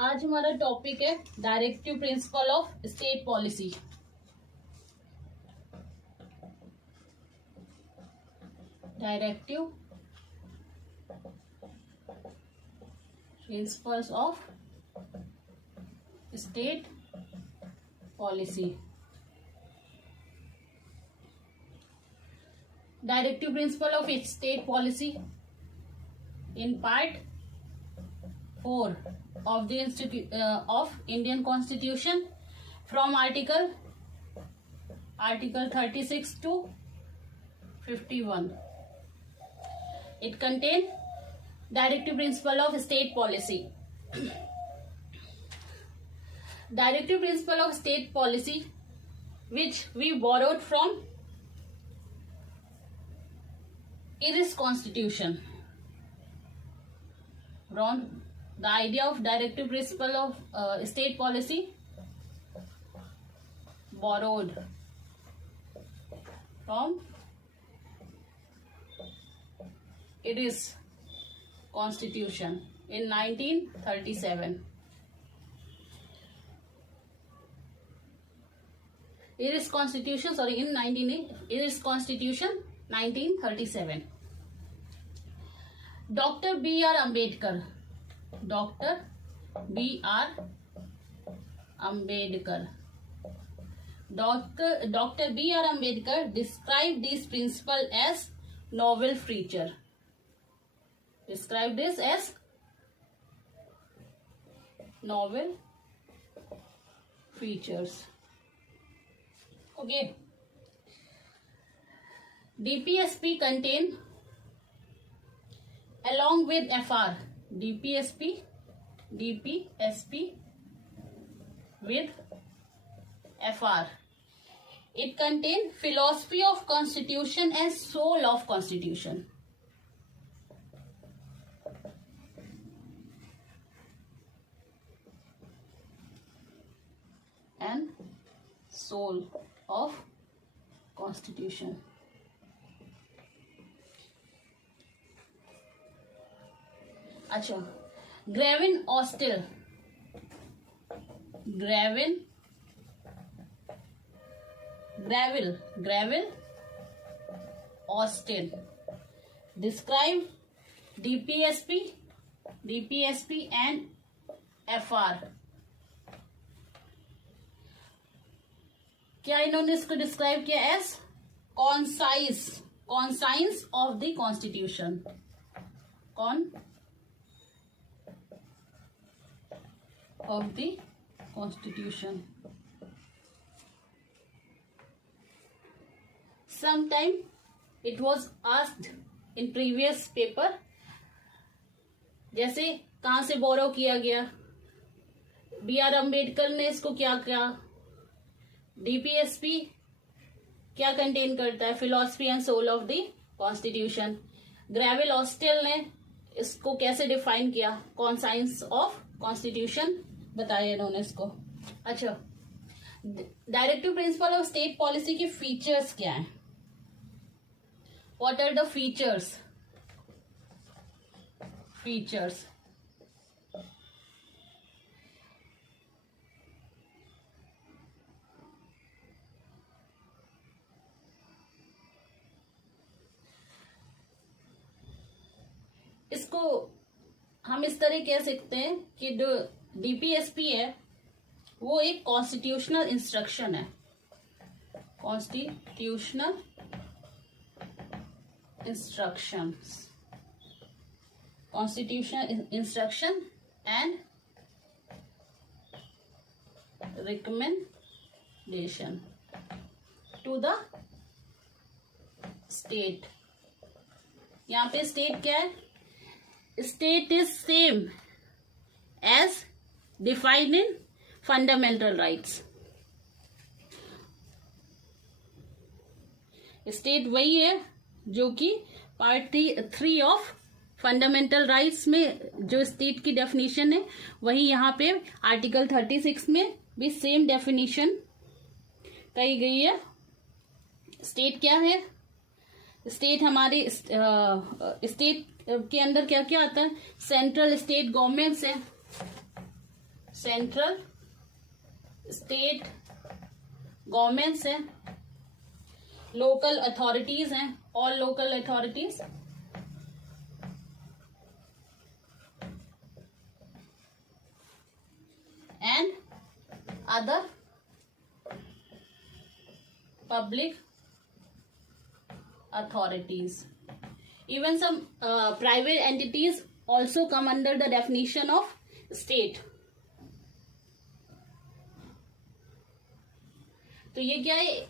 आज हमारा टॉपिक है directive principle of state policy. Directive principles of state policy. Directive principle of state policy in part 4 of the of Indian Constitution from article 36 to 51. It contains directive principle of state policy. Directive principle of state policy, which we borrowed from Irish Constitution. From the idea of directive principle of state policy borrowed from Irish Constitution in 1937. Irish Constitution, Irish Constitution 1937. Dr. B.R. Ambedkar. Dr. B.R. Ambedkar. Dr. B.R. Ambedkar described this principle as novel feature. Described this as novel features. Okay. DPSP contain along with FR. DPSP with FR. It contain philosophy of constitution and soul of constitution. And soul of constitution. अच्छा, Granville Austin describe DPSP and FR. क्या इन्होंने इसको describe किया as conscience of the constitution. Of the Constitution. Sometime it was asked in previous paper, जैसे कहाँ से बोरो किया गया. B.R. अम्बेडकर ने इसको क्या किया. DPSP क्या कंटेन करता है. Philosophy and soul of the constitution. Granville Austin ने इसको कैसे डिफाइन किया. कॉन्साइंस ऑफ कॉन्स्टिट्यूशन बताया इन्होंने इसको. अच्छा, directive principle of state policy के फीचर्स क्या हैं. What are the features. इसको हम इस तरह कह सकते हैं कि जो DPSP है वो एक कॉन्स्टिट्यूशनल इंस्ट्रक्शन है. Constitutional instruction and recommendation to the state. यहाँ पे स्टेट क्या है. State is same as defined in fundamental rights. State वही है जो कि पार्ट 3 ऑफ फंडामेंटल राइट्स में जो स्टेट की डेफिनेशन है वही यहाँ पे आर्टिकल 36 में भी सेम डेफिनेशन कही गई है. स्टेट क्या है. स्टेट हमारी स्टेट के अंदर क्या क्या आता है. सेंट्रल स्टेट गवर्नमेंट्स है. सेंट्रल स्टेट गवर्नमेंट्स हैं, लोकल अथॉरिटीज हैं, all local authorities, and other public authorities. Even some private entities also come under the definition of state. तो ये क्या है,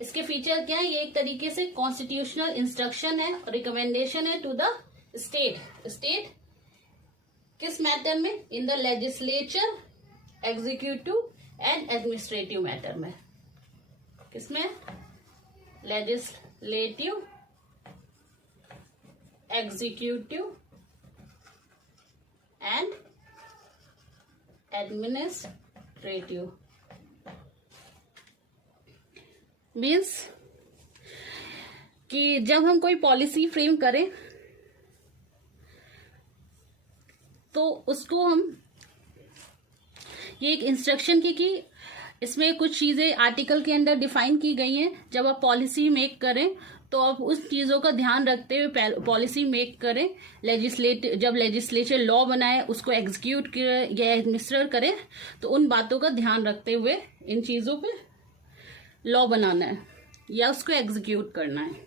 इसके फीचर क्या है? ये एक तरीके से कॉन्स्टिट्यूशनल इंस्ट्रक्शन है, रिकमेंडेशन है टू द स्टेट. स्टेट किस मैटर में? In the legislature, executive and administrative matter में. किसमें? Legislative, executive and administrative. Means कि जब हम कोई पॉलिसी फ्रेम करें तो उसको हम, ये एक इंस्ट्रक्शन की इसमें कुछ चीजें आर्टिकल के अंदर डिफाइन की गई हैं. जब आप पॉलिसी मेक करें तो आप उस चीजों का ध्यान रखते हुए पॉलिसी मेक करें. जब लेजिस्लेचर लॉ बनाए, उसको एग्जीक्यूट करे या एडमिनिस्टर करे, तो उन बातों का ध्यान रखते हुए इन चीजों पे लॉ बनाना है या उसको एग्जीक्यूट करना है.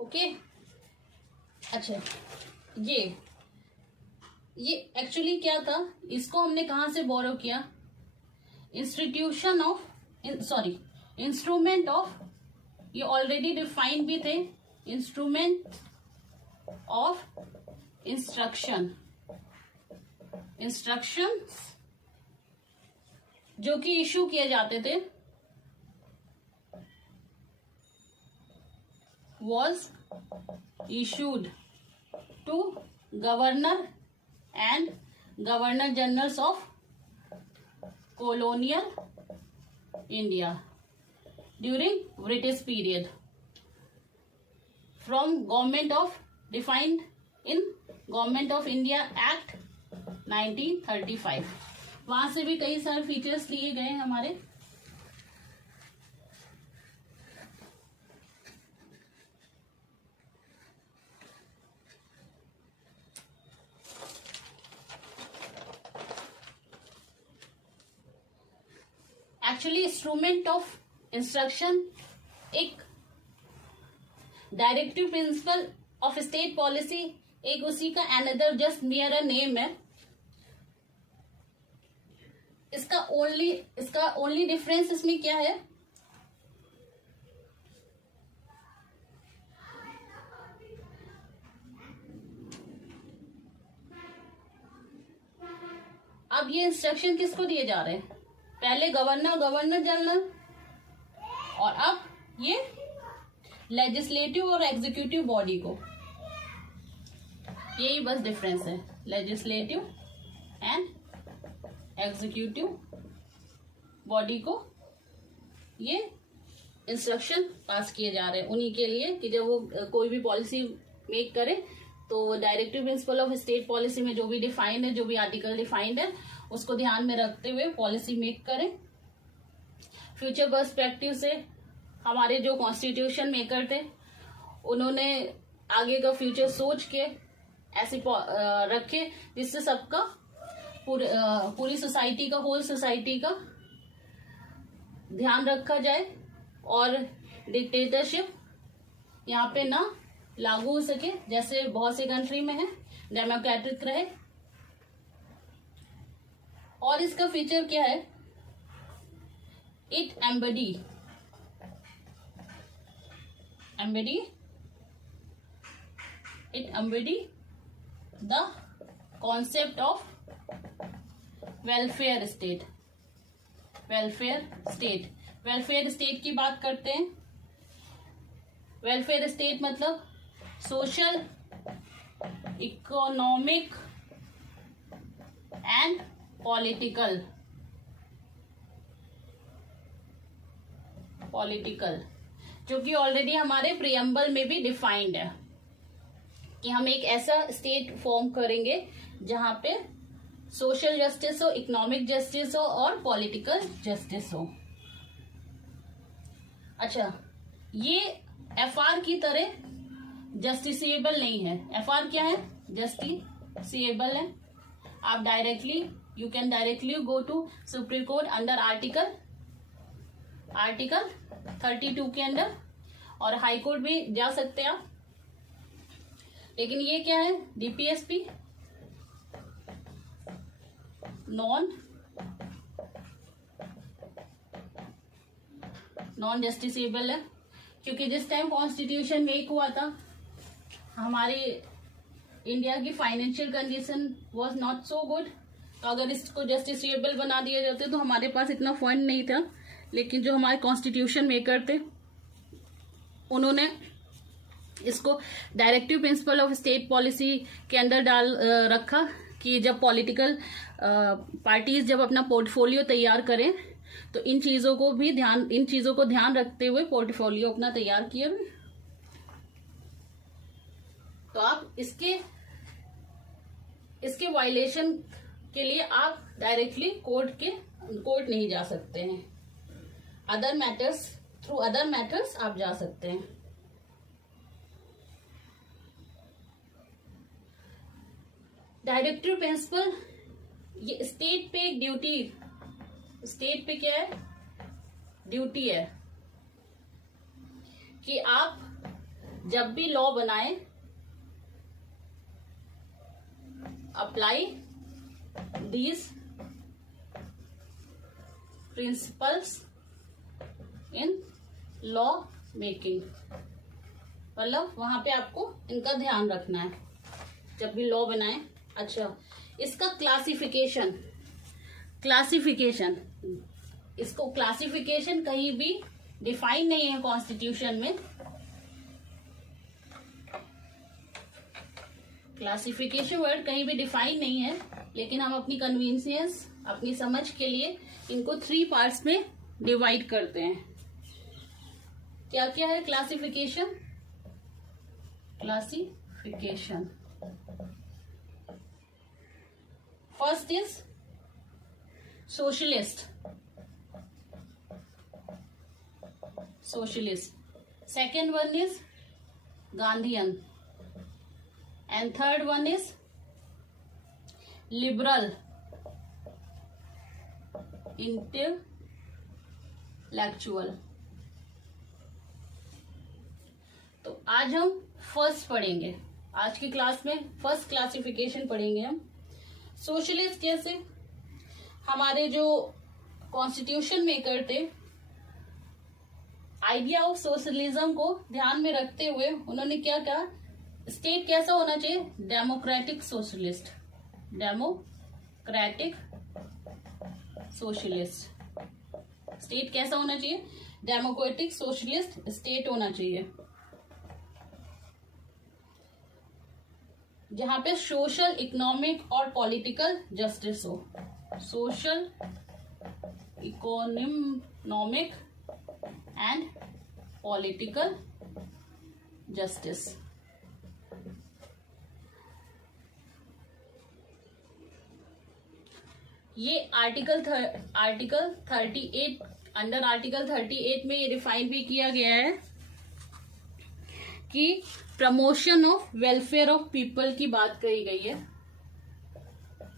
ओके. अच्छा, ये एक्चुअली क्या था, इसको हमने कहां से बोरो किया? इंस्ट्रूमेंट ऑफ, ये ऑलरेडी डिफाइन भी थे, इंस्ट्रूमेंट ऑफ इंस्ट्रक्शंस जो कि इशू किए जाते थे was issued to governor and governor generals of colonial India during British period, from government of defined in Government of India Act 1935. वहां से भी कई सारे फीचर्स लिए गए हमारे. एक्चुअली इंस्ट्रूमेंट ऑफ इंस्ट्रक्शन एक directive principle of state policy, एक उसी का अनदर जस्ट मियर अ नेम है. इसका ओनली डिफरेंस इसमें क्या है? अब ये इंस्ट्रक्शन किसको दिए जा रहे हैं? पहले गवर्नर जनरल, और अब ये लेजिस्लेटिव और एग्जीक्यूटिव बॉडी को. यही बस डिफरेंस है, लेजिस्लेटिव एंड एग्जीक्यूटिव बॉडी को ये इंस्ट्रक्शन पास किए जा रहे हैं उन्हीं के लिए कि जब वो कोई भी पॉलिसी मेक करे तो directive principle of state policy में जो भी डिफाइंड है, जो भी आर्टिकल डिफाइंड है, उसको ध्यान में रखते हुए पॉलिसी मेक करें. फ्यूचर पर्सपेक्टिव से हमारे जो कॉन्स्टिट्यूशन मेकर थे उन्होंने आगे का फ्यूचर सोच के ऐसे रखे जिससे सबका पूरी सोसाइटी का, होल सोसाइटी का ध्यान रखा जाए और डिक्टेटरशिप यहाँ पे ना लागू हो सके, जैसे बहुत सी कंट्री में है, डेमोक्रेटिक रहे. और इसका फीचर क्या है? It embody the concept of welfare state. Welfare state की बात करते हैं. वेलफेयर स्टेट मतलब social, economic and political political, जो कि ऑलरेडी हमारे प्रियम्बल में भी डिफाइंड है कि हम एक ऐसा स्टेट फॉर्म करेंगे जहां पे सोशल जस्टिस हो, इकोनॉमिक जस्टिस हो और पॉलिटिकल जस्टिस हो। अच्छा, ये एफआर की तरह जस्टिसेबल नहीं है। एफआर क्या है? जस्टिसेबल है। आप directly, you can directly go to supreme court under article 32 के अंडर, और हाई कोर्ट भी जा सकते हैं आप। लेकिन ये क्या है? डीपीएसपी, नॉन जस्टिसेबल है, क्योंकि जिस टाइम कॉन्स्टिट्यूशन मेक हुआ था हमारी इंडिया की financial condition was not so good, तो अगर इसको जस्टिसेबल बना दिया जाते तो हमारे पास इतना फंड नहीं था। लेकिन जो हमारे कॉन्स्टिट्यूशन मेकर थे उन्होंने इसको directive principle of state policy के अंदर डाल रखा कि जब पॉलिटिकल पार्टीज जब अपना पोर्टफोलियो तैयार करें तो इन चीजों को ध्यान रखते हुए पोर्टफोलियो अपना तैयार किया। तो आप इसके वायलेशन के लिए आप डायरेक्टली कोर्ट नहीं जा सकते हैं। थ्रू अदर मैटर्स आप जा सकते हैं। डायरेक्टिव प्रिंसिपल, ये स्टेट पे एक स्टेट पे क्या है? ड्यूटी है कि आप जब भी लॉ बनाए, apply these principles in law making. मतलब वहां पे आपको इनका ध्यान रखना है जब भी लॉ बनाए। अच्छा, इसका क्लासिफिकेशन, इसको क्लासिफिकेशन कहीं भी डिफाइन नहीं है कॉन्स्टिट्यूशन में। क्लासिफिकेशन वर्ड कहीं भी डिफाइन नहीं है, लेकिन हम अपनी कन्वीनियंस, अपनी समझ के लिए इनको 3 पार्ट्स में डिवाइड करते हैं। क्या क्या है classification? First is socialist, second one is Gandhian, and third one is liberal intellectual. तो आज हम फर्स्ट पढ़ेंगे, आज की क्लास में फर्स्ट क्लासिफिकेशन पढ़ेंगे हम। सोशलिस्ट जैसे हमारे जो कॉन्स्टिट्यूशन मेकर थे, आइडिया ऑफ सोशलिज्म को ध्यान में रखते हुए उन्होंने क्या कहा? स्टेट कैसा होना चाहिए? Democratic socialist. स्टेट कैसा होना चाहिए? डेमोक्रेटिक सोशलिस्ट स्टेट होना चाहिए, जहां पे सोशल, इकोनॉमिक और पॉलिटिकल जस्टिस हो। Social, economic and political justice. ये आर्टिकल 38, अंडर आर्टिकल 38 में ये डिफाइन भी किया गया है कि promotion of welfare of people की बात कही गई है।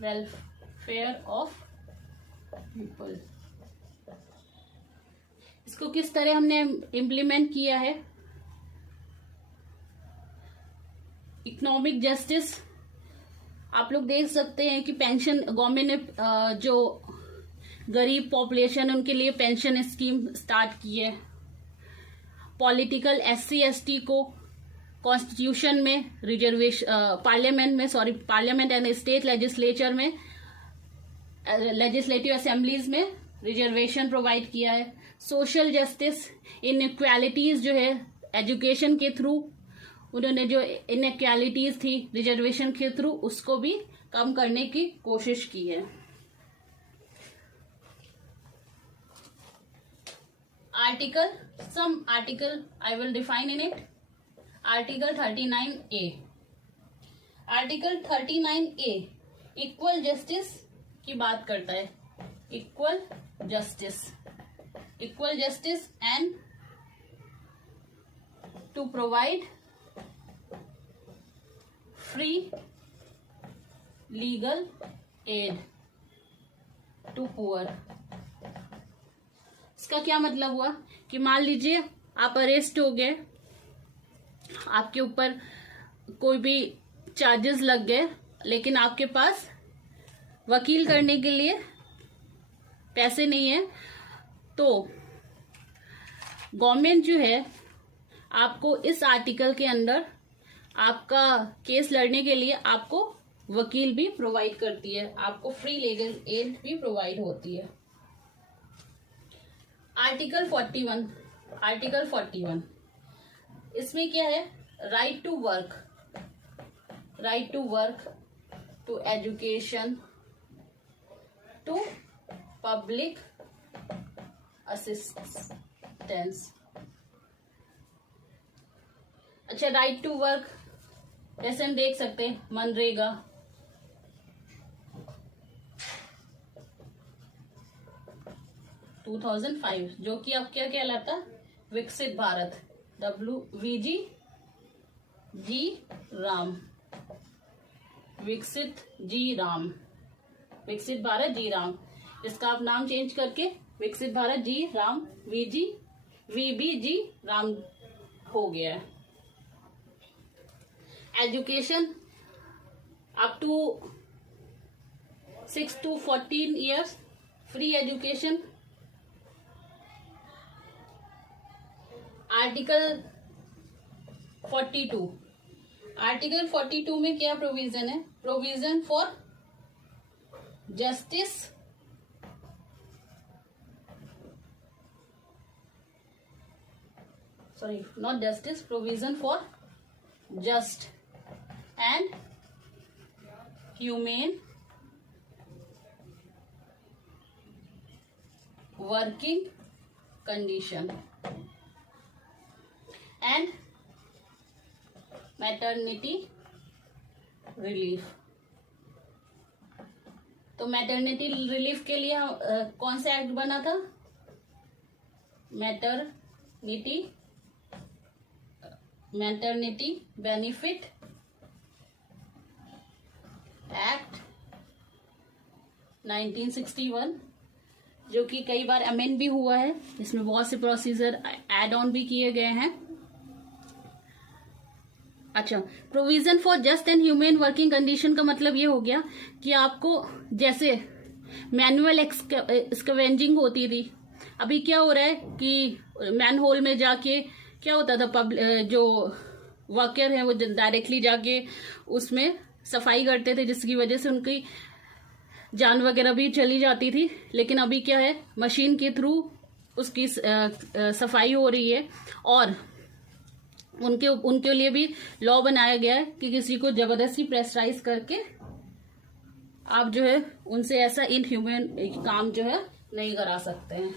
वेलफेयर ऑफ पीपल, इसको किस तरह हमने इम्प्लीमेंट किया है? इकोनॉमिक जस्टिस, आप लोग देख सकते हैं कि पेंशन, गवर्नमेंट ने जो गरीब पॉपुलेशन उनके लिए पेंशन स्कीम स्टार्ट की है। पॉलिटिकल SC/ST को कॉन्स्टिट्यूशन में reservation, parliament and state legislature में, लेजिस्लेटिव असेंबलीज में रिजर्वेशन प्रोवाइड किया है। सोशल जस्टिस, इनइक्वालिटीज जो है एजुकेशन के थ्रू, उन्होंने जो इनइक्वालिटीज थी रिजर्वेशन के थ्रू उसको भी कम करने की कोशिश की है। article, some article I will define in it. Article 39A. Article 39A equal justice की बात करता है. Equal justice and to provide free legal aid to poor. इसका क्या मतलब हुआ कि मान लीजिए आप अरेस्ट हो गए, आपके ऊपर कोई भी चार्जेस लग गए, लेकिन आपके पास वकील करने के लिए पैसे नहीं है, तो गवर्नमेंट जो है आपको इस आर्टिकल के अंदर आपका केस लड़ने के लिए आपको वकील भी प्रोवाइड करती है, आपको फ्री लीगल एड भी प्रोवाइड होती है. आर्टिकल 41 इसमें क्या है? Right to work to education to public assistance. अच्छा, राइट टू वर्क जैसे हम देख सकते हैं मनरेगा, 2005, जो कि अब क्या कहलाता? विकसित भारत, WVG जी राम, विकसित भारत जी राम. इसका आप नाम चेंज करके विकसित भारत जी राम, VBG राम हो गया है. Education up to 6 to 14 years free education. Article 42 में क्या प्रोविजन है? Provision for justice provision for just and humane working condition and maternity relief. तो मैटरनिटी रिलीफ के लिए कौन सा एक्ट बना था? मैटरनिटी बेनिफिट एक्ट 1961, जो कि कई बार अमेंड भी हुआ है. इसमें बहुत से प्रोसीजर एड ऑन भी किए गए हैं. अच्छा, provision for just and humane working condition का मतलब ये हो गया कि आपको जैसे मैनुअल स्कैवेंजिंग होती थी, अभी क्या हो रहा है कि मैन होल में जाके क्या होता था, जो वर्कर है वो डायरेक्टली जाके उसमें सफाई करते थे, जिसकी वजह से उनकी जान वगैरह भी चली जाती थी. लेकिन अभी क्या है, मशीन के थ्रू उसकी सफाई हो रही है. और उनके लिए भी लॉ बनाया गया है कि किसी को जबरदस्ती प्रेशराइज करके आप जो है उनसे ऐसा इनह्यूमन काम जो है नहीं करा सकते हैं.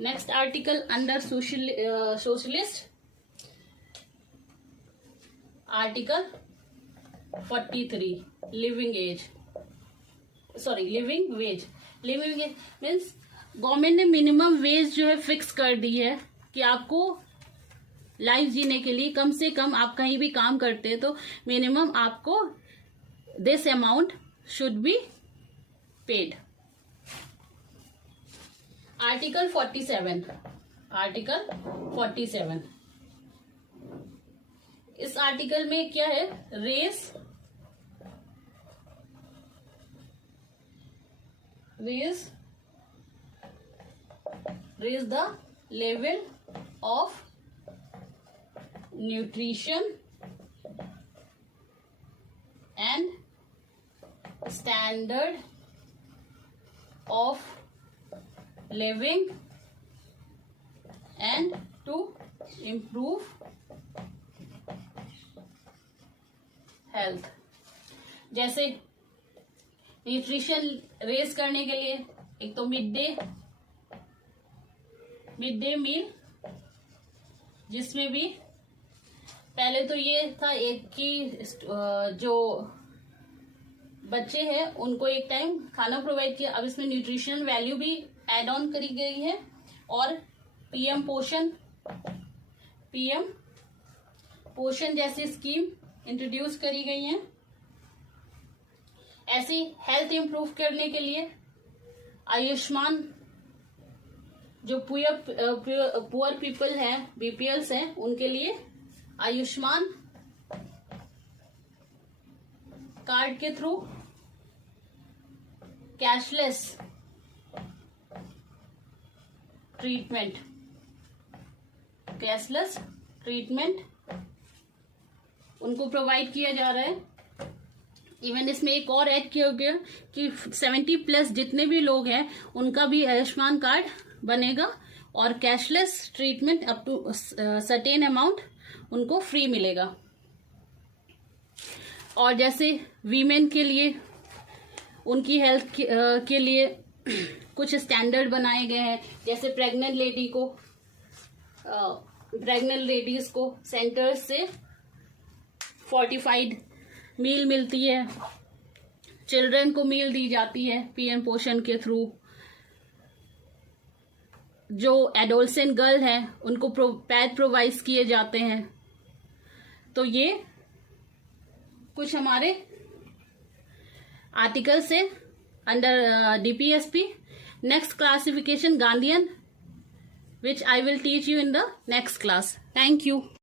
Next article under socialist, article 43 living veg means government ने मिनिमम वेज जो है फिक्स कर दी है कि आपको लाइफ जीने के लिए कम से कम, आप कहीं भी काम करते हैं तो मिनिमम आपको this amount should be paid. Article 47 इस आर्टिकल में क्या है? Raise the level of nutrition and standard of living and to improve health. जैसे न्यूट्रिशन रेज करने के लिए एक तो मिड डे मील, जिसमें भी पहले तो ये था एक कि जो बच्चे हैं उनको एक टाइम खाना प्रोवाइड किया, अब इसमें न्यूट्रिशन वैल्यू भी एड ऑन करी गई है और पीएम पोषण जैसी स्कीम इंट्रोड्यूस करी गई है। ऐसी हेल्थ इंप्रूव करने के लिए आयुष्मान, जो पुअर पीपल हैं, बीपीएल्स हैं, उनके लिए आयुष्मान कार्ड के थ्रू कैशलेस ट्रीटमेंट उनको प्रोवाइड किया जा रहा है। इवन इसमें एक और ऐड किया गया कि 70+ जितने भी लोग हैं उनका भी आयुष्मान कार्ड बनेगा और cashless treatment up to certain amount उनको फ्री मिलेगा। और जैसे वीमेन के लिए उनकी हेल्थ के लिए कुछ स्टैंडर्ड बनाए गए हैं, जैसे प्रेग्नेंट लेडीज को सेंटर्स से फोर्टिफाइड मील मिलती है, चिल्ड्रन को मील दी जाती है पीएम पोषण के थ्रू, जो एडोलसेंट गर्ल है उनको पैड प्रोवाइड किए जाते हैं। तो ये कुछ हमारे आर्टिकल से under DPSP. Next classification Gandhian, which I will teach you in the next class. Thank you.